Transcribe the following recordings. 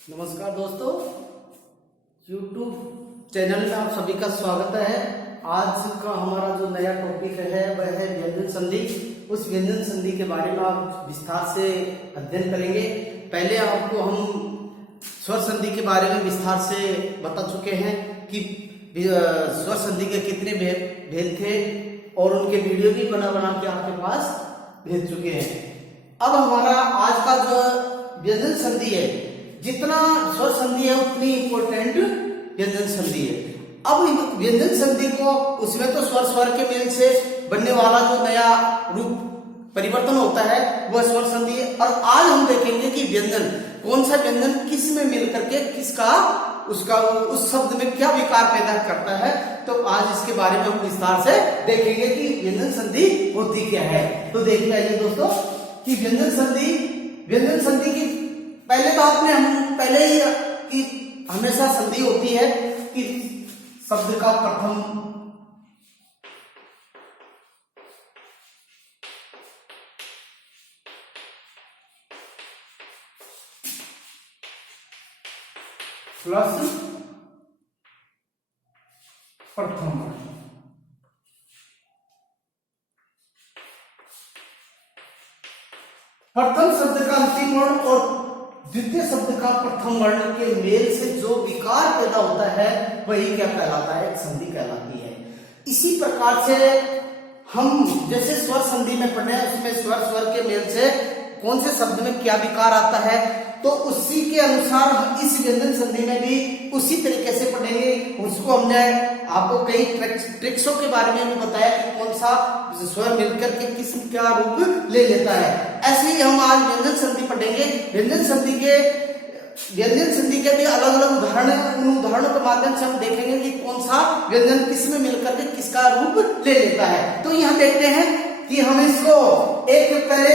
नमस्कार दोस्तों, YouTube channel में आप सभी का स्वागत है। आज का हमारा जो नया टॉपिक है वह है व्यंजन संधि। उस व्यंजन संधि के बारे में आप विस्तार से अध्ययन करेंगे। पहले आपको हम स्वर संधि के बारे में विस्तार से बता चुके हैं कि स्वर संधि के कितने भेद थे और उनके वीडियो भी बना के आपके पास भेज चुके हैं। अब हमारा आज का जो व्यंजन संधि है, जितना स्वर संधि है उतनी इंपॉर्टेंट व्यंजन संधि है। अब व्यंजन संधि को उसमें तो स्वर के मेल से बनने वाला जो नया रूप परिवर्तन होता है वह स्वर संधि है। और आज हम देखेंगे कि व्यंजन, कौन सा व्यंजन किस में मिल करके किसका उसका उस शब्द में क्या विकार पैदा करता है। तो आज इसके बारे में हम विस्तार से देखेंगे कि व्यंजन संधि होती क्या है। तो देखिए आइए दोस्तों कि व्यंजन संधि की पहले तो आपने हम पहले ही कि हमेशा संधि होती है कि शब्द का प्रथम प्लस प्रथम शब्द का अंतिम वर्ण और द्वितीय शब्द का प्रथम वर्ण के मेल से जो विकार पैदा होता है वही क्या कहलाता है, एक संधि कहलाती है। इसी प्रकार से हम जैसे स्वर संधि में पढ़े हैं उसमें स्वर के मेल से कौन से शब्द में क्या विकार आता है, तो उसी के अनुसार हम इस व्यंजन संधि में भी उसी तरीके से पढ़ेंगे। उसको हमने आपको कई ट्रिक्सों के बारे में भी बताया कि कौन सा स्वर मिलकर के किस क्या रूप ले लेता है। ऐसे ही हम आज व्यंजन संधि पढ़ेंगे। व्यंजन संधि के भी अलग अलग उदाहरण, उन उदाहरणों के माध्यम से हम देखेंगे कि कौन सा व्यंजन किस में मिलकर के किसका रूप ले लेता है। तो यहाँ देखते हैं कि हम इसको पहले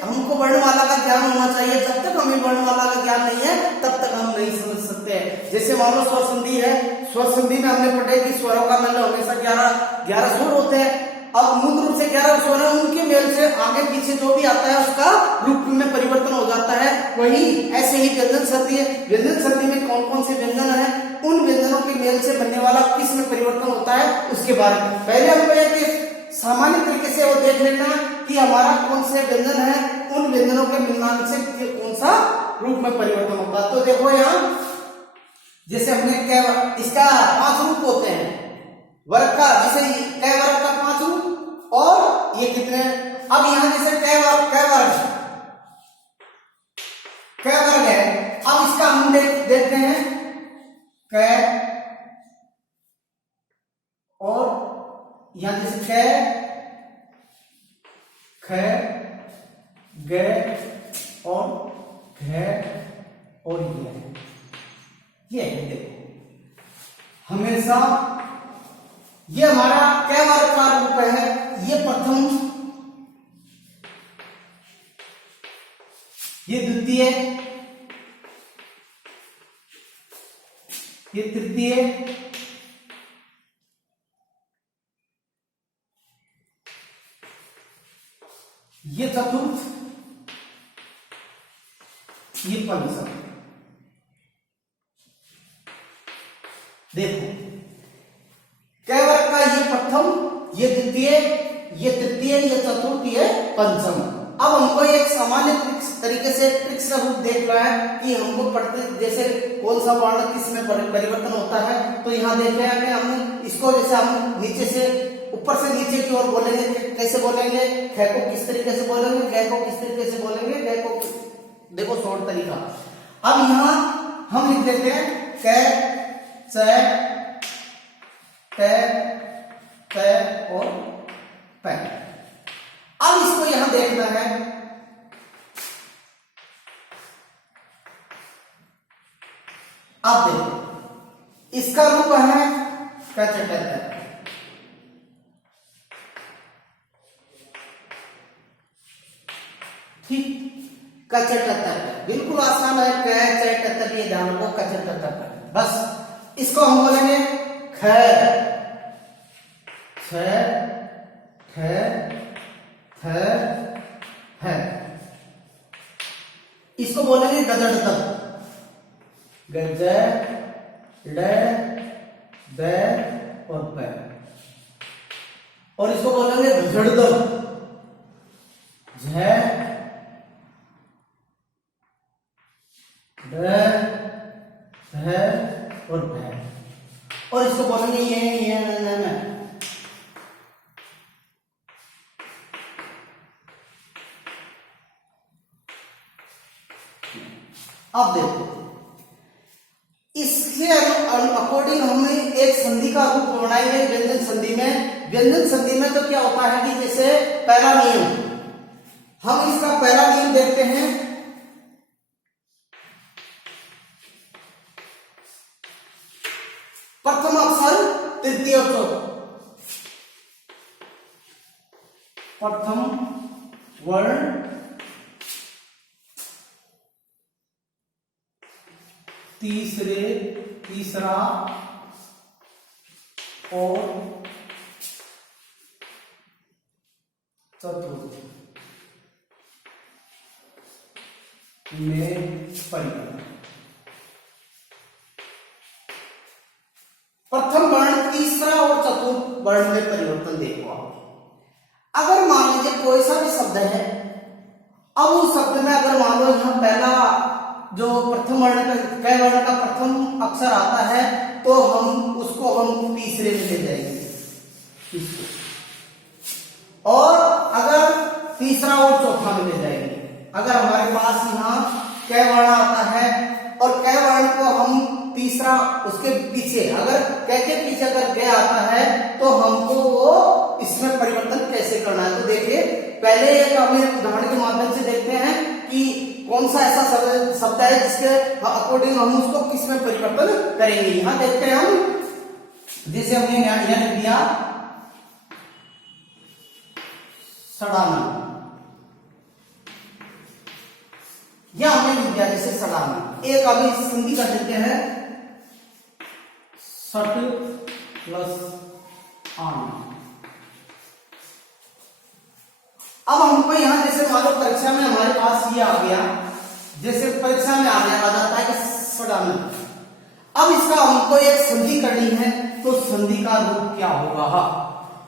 हमको वर्णमाला का ज्ञान होना चाहिए। जब तक हमें वर्णमाला का ज्ञान नहीं है तब तक हम नहीं समझ सकते हैं। जैसे मान लो स्वर संधि है, स्वर संधि में हमने पढ़े कि स्वरों का मेल हमेशा 11 स्वर होते हैं और मूल रूप से 11 स्वर है, उनके मेल से आगे पीछे जो भी आता है उसका रूप में परिवर्तन हो जाता है। वही ऐसे ही व्यंजन संधि है। व्यंजन संधि में कौन कौन से व्यंजन है, उन व्यंजनों के मेल से बनने वाला किस में परिवर्तन होता है उसके बारे में पहले हमको सामान्य तरीके से वो देख लेना कि हमारा कौन से व्यंजन है, उन व्यंजनों के मिलान से कौन सा रूप में परिवर्तन होता है। तो देखो यहाँ जैसे हमने इसका 5 रूप होते हैं वर्ग का, जैसे कै वर्ग का 5 रूप और ये कितने। अब यहाँ जैसे कै वर्ग है, अब इसका हम देखते हैं कै और यहां जैसे ख, ग और घ और ये है। देखो हमेशा ये हमारा कै वर्ग का रूप है। ये प्रथम, ये द्वितीय, ये तृतीय, ये चतुर्थ, ये पंचम। देखो कै वर्ग का ये प्रथम, ये द्वितीय, ये तृतीय, ये चतुर्थ, ये पंचम। अब हमको एक सामान्य तरीके से ट्रिक्स का रूप देख रहा है कि हमको पढ़ते जैसे कौन सा वर्ण किस में परिवर्तन होता है। तो यहाँ देख रहे हैं कि हम इसको जैसे हम नीचे से ऊपर से नीचे की ओर बोलेंगे। कैसे बोलेंगे, ख को किस तरीके से बोलेंगे, ग को किस तरीके से बोलेंगे, ग को देखो शॉर्ट तरीका। अब यहाँ हम लिख देते हैं क, च, ट और प। अब इसको यहां देखना है, अब देखो इसका रूप है क, च, ट। ठीक, कचट बिल्कुल आसान है। क, ये ध्यान रखो, कचट। बस इसको हम बोलेंगे ख, छ, ठ, थ, ह। इसको बोलेंगे गजड़ तक। ज, ड, द और प। और इसको बोलेंगे झड़द, झ, ड, ध और भ। और इसको बोलेंगे ये न। अब देखो, इसके अकॉर्डिंग हमें एक संधि का रूप बनाएंगे व्यंजन संधि में। व्यंजन संधि में तो क्या होता है कि जैसे पहला नियम, हम इसका पहला नियम देखते हैं। प्रथम अक्षर तृतीय और चौथा, प्रथम वर्ण तीसरा और चतुर्थ में परिवर्तन। प्रथम वर्ण, तीसरा और चतुर्थ वर्ण में परिवर्तन देखो आप। अगर मान लीजिए कोई सा भी शब्द है, अब उस शब्द में अगर मान लो यहां पहला जो प्रथम वर्ण का क वर्ण का प्रथम अक्षर आता है, तो हम उसको तीसरे में ले जाएंगे, और अगर तीसरा और चौथा में ले जाएंगे। अगर हमारे पास यहाँ क वर्ण आता है और क वर्ण को हम तीसरा उसके पीछे, अगर क के पीछे अगर ग आता है, तो हमको वो इसमें परिवर्तन कैसे करना है। तो देखिए, पहले एक हम उदाहरण के माध्यम से देखते हैं कि कौन सा ऐसा शब्द है जिसके अकॉर्डिंग हम उसको किस में परिवर्तन करेंगे। यहां देखते हैं हम, जैसे हमने यहां लिख दिया सड़ाना, या हमने लिख दिया जैसे सड़ाना। एक अभी संधि कर देते हैं, सट प्लस आन। अब हमको यहां जैसे मान लो परीक्षा में हमारे पास ये आ गया, जैसे परीक्षा में आ जाता है कि सड़ाना। अब इसका हमको एक संधि करनी है, तो संधि का रूप क्या होगा।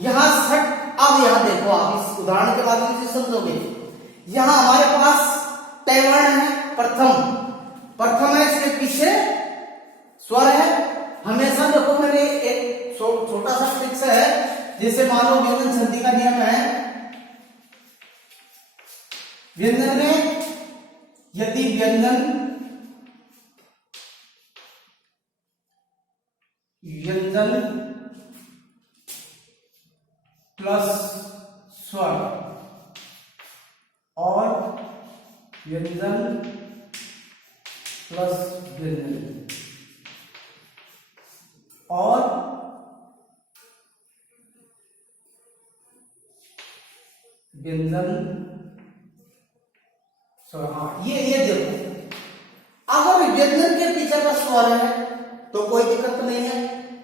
यहां सट, अब यहां देखो, आप इस उदाहरण के माध्यम से समझोगे। यहां हमारे पास ट वर्ण है, प्रथम है, इसके पीछे स्वर है। हमेशा देखो, मेरे एक छोटा सा ट्रिक्स है, जैसे मान लो व्यंजन संधि का नियम है, व्यंजन में यदि व्यंजन प्लस स्वर और व्यंजन प्लस व्यंजन और व्यंजन, हाँ ये देखो, अगर व्यंजन के पीछे का स्वर है तो कोई दिक्कत नहीं है।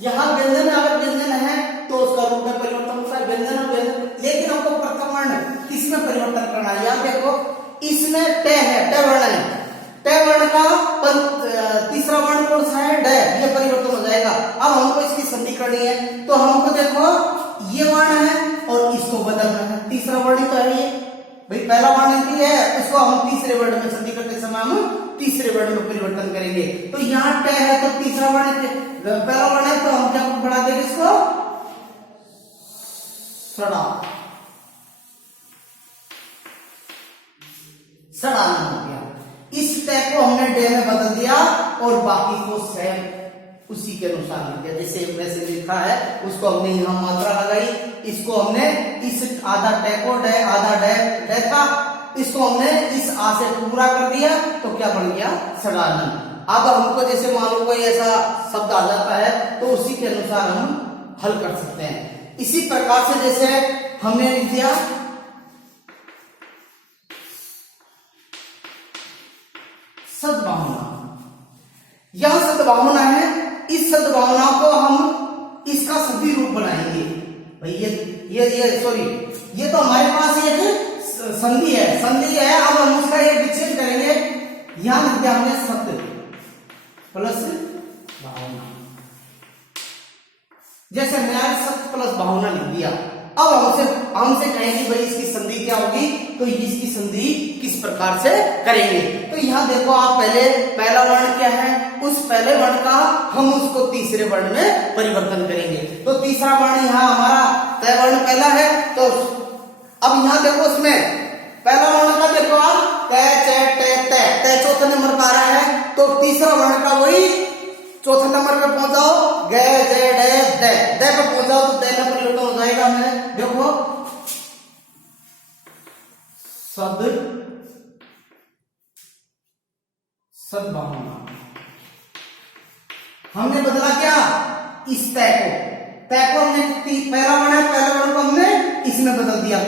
यहां व्यंजन अगर व्यंजन है तो उसका रूप में परिवर्तन होता है, व्यंजन और व्यंजन। लेकिन हमको प्रथम वर्ण किसमें परिवर्तन करना है। यहां देखो, इसमें ट है, ट वर्ण है, ट वर्ण का तीसरा वर्ण कौन सा है, ड, ये परिवर्तन हो जाएगा। अब हमको इसकी संधि करनी है, तो हमको देखो ये वर्ण है और इसको बदलना है। तीसरा वर्ण तो है ये भाई, पहला वर्ण है, इसको हम तीसरे वर्ण में संधि करते समय हम तीसरे वर्ण में परिवर्तन करेंगे। तो यहाँ ट है तो तीसरा वर्ण, पहला वर्ण है, तो हम क्या बढ़ा देंगे इसको सड़ा, सड़ाना हो गया। इस ट को हमने डे में बदल दिया और बाकी को सेम उसी के अनुसार लिख दिया। जैसे वैसे लिखा है उसको हमने यहाँ मात्रा लगाई, इसको हमने इस आधा ट को ड, आधा ड था, इसको हमने इस आ से पूरा कर दिया, तो क्या बन गया सड़ानन। अब हमको जैसे मान लो कोई ऐसा शब्द आ जाता है तो उसी के अनुसार हम हल कर सकते हैं। इसी प्रकार से जैसे हमने लिख दिया सद्भावना, यह सद्भावना है, इस सद्भावना को हम इसका सभी रूप बनाएंगे। भाई ये सॉरी, ये तो हमारे पास एक संधि है, अब हम उसका एक विच्छेद करेंगे। यहां लिख दिया हमने सत्य, प्लस भावना। जैसे मैंने सत्य प्लस भावना लिख दिया। अब हमसे कहें कि भाई इसकी संधि क्या होगी, तो इसकी संधि किस प्रकार से करेंगे। तो यहाँ देखो आप पहला वर्ण क्या है, उस पहले वर्ण का हम उसको तीसरे वर्ण में परिवर्तन करेंगे। तो तीसरा वर्ण यहाँ हमारा तय वर्ण पहला है, तो अब यहाँ देखो उसमें पहला वर्ण का देखो आप तय चौथे नंबर पर आ रहा है, तो तीसरा वर्ण का वही चौथे नंबर पे पहुंचाओ, ग जे डे पे पहुंचाओ तो दे में परिवर्तन हो जाएगा। हमें देखो सद्भावना हमने बदला क्या, इस तय को हमने पहला वर्ण है, पहले वर्ण को हमने इसमें बदल दिया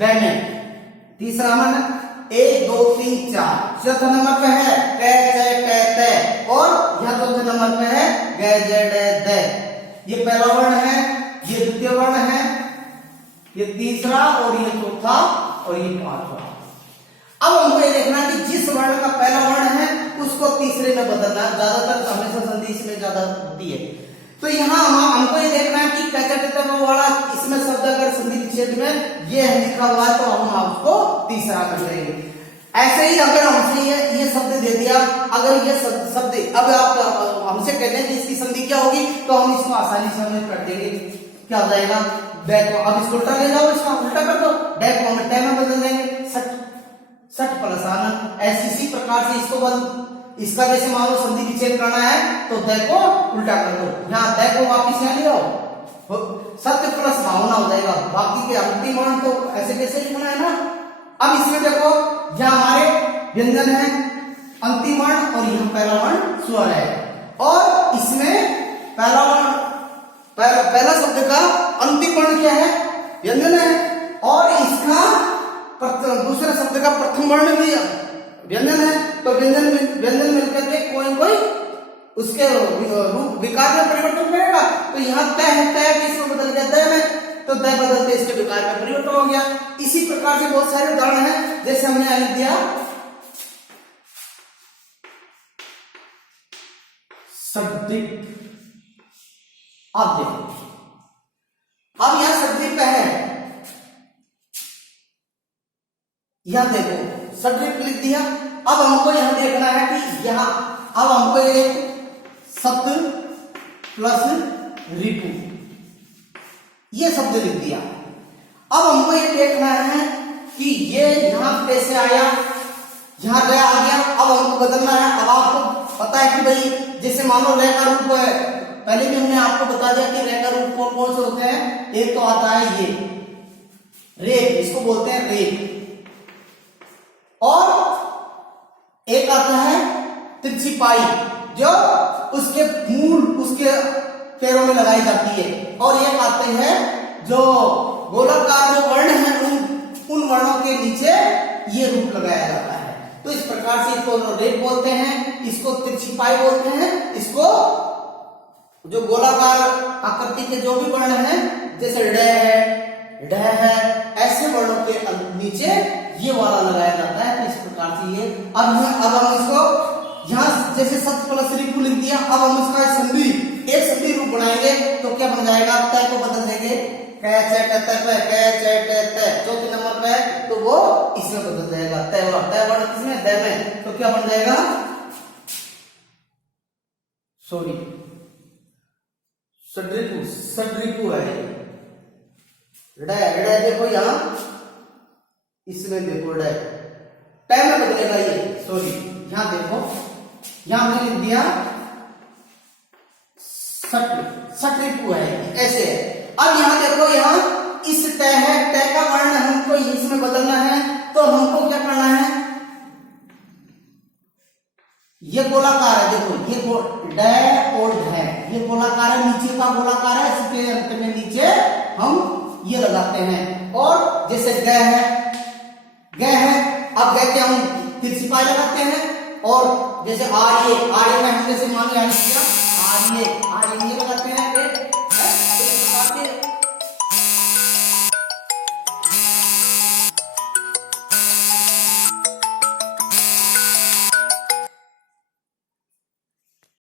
ग में। तीसरा वर्ण 1 2 3 4 चौथे नंबर पे है तय और यह चौथे नंबर पे है ग। ये पहला वर्ण है, ये द्वितीय वर्ण है, ये तीसरा और ये चौथा और ये पांचवा। अब हमको ये देखना है कि जिस वर्ण का पहला वर्ण है उसको तीसरे में बदलना है। ज्यादातर हमेशा संधि इसमें ज्यादा होती है। तो यहाँ हमको ये देखना है कि वाला इसमें शब्द अगर संधि विच्छेद में ये लिखा हुआ है तो हम आपको तीसरा कर देंगे। ऐसे ही अगर हमसे ये शब्द दे दिया, अगर ये शब्द अब आप हमसे कहते हैं कि इसकी संधि क्या होगी, तो हम इसको आसानी से हमें कर देंगे। क्या हो जाएगा, बैक को अब इसको उल्टा ले जाओ, इसका उल्टा कर दो, बैक को हम टै में बदल देंगे, सट प्लस आनंद। इसी प्रकार से इसका जैसे मान लो संधि विच्छेद करना है तो दै को उल्टा कर दो, यहाँ दै को वापिस यहाँ ले आओ, सत्य प्लस भावना हो जाएगा। बाकी के अंतिम वर्ण तो ऐसे कैसे लिखना है ना। अब इसमें देखो यहाँ हमारे व्यंजन है अंतिम वर्ण और यहाँ पहला वर्ण स्वर है, और इसमें पहला शब्द का अंतिम वर्ण क्या है, व्यंजन है, और इसका दूसरे शब्द का प्रथम वर्ण भी व्यंजन है। तो व्यंजन मिलकर के कोई उसके रूप विकार में परिवर्तन करेगा। तो यहाँ तय है, तय किसमें बदल गया, दय में, तो दय बदलते इसके विकार में परिवर्तन हो गया। इसी प्रकार से बहुत सारे उदाहरण हैं, जैसे हमने लिख दिया सद्विप। आप देखो अब यहां सद्विप है, यहां देखो सद्विप लिख दिया। अब हमको यहां देखना है कि यहां अब हमको एक सत्य प्लस रिपु ये शब्द लिख दिया। अब हमको ये देखना है कि ये यहां कैसे आया, यहां गया आ गया, अब हमको बदलना है। अब आपको पता है कि भाई जैसे मानो रे का रूप है, पहले भी हमने आपको बता दिया कि रे का रूप कौन कौन से होते हैं। एक तो आता है ये रेप, इसको बोलते हैं रेप, और एक आता है तिरछी पाई जो उसके मूल उसके पैरों में लगाई जाती है, और एक आते हैं जो गोलाकार जो वर्ण है उन वर्णों के नीचे ये रूप लगाया जाता है। तो इस प्रकार से इसको रेप बोलते हैं, इसको तिरछी पाई बोलते हैं, इसको जो गोलाकार आकृति के जो भी वर्ण है जैसे ड है ऐसे वर्णों के नीचे ये वाला लगाया जाता है। तो इस प्रकार से ये अब हम इसको यहाँ जैसे सत्य प्लस रिपु लिख दिया। अब हम इसका संधि एक संधि रूप बनाएंगे तो क्या बन जाएगा, तय को बदल देंगे चौथे नंबर पे, तो वो इसमें बदल जाएगा तय वर्ण किसमें, दय में, तो क्या बन जाएगा, सॉरी सड्रिपु है। देखो यहाँ इसमें देखो टै में बदलेगा ये, सॉरी यहां देखो यहां हमने लिख दिया सट्रिपु है, ऐसे है। अब यहां देखो यहाँ इस टै है, टै का वर्ण हमको इसमें बदलना है, तो हमको क्या करना है, ये गोलाकार है, देखो ये डै और ढै ये गोलाकार है, नीचे का गोलाकार है, इसके अंत में नीचे हम ये लगाते हैं। और जैसे ग है, अब ग के हम तिरछी पाई लगाते हैं, और जैसे आर्य में हम जैसे मान लिया आर्य ये लगाते हैं,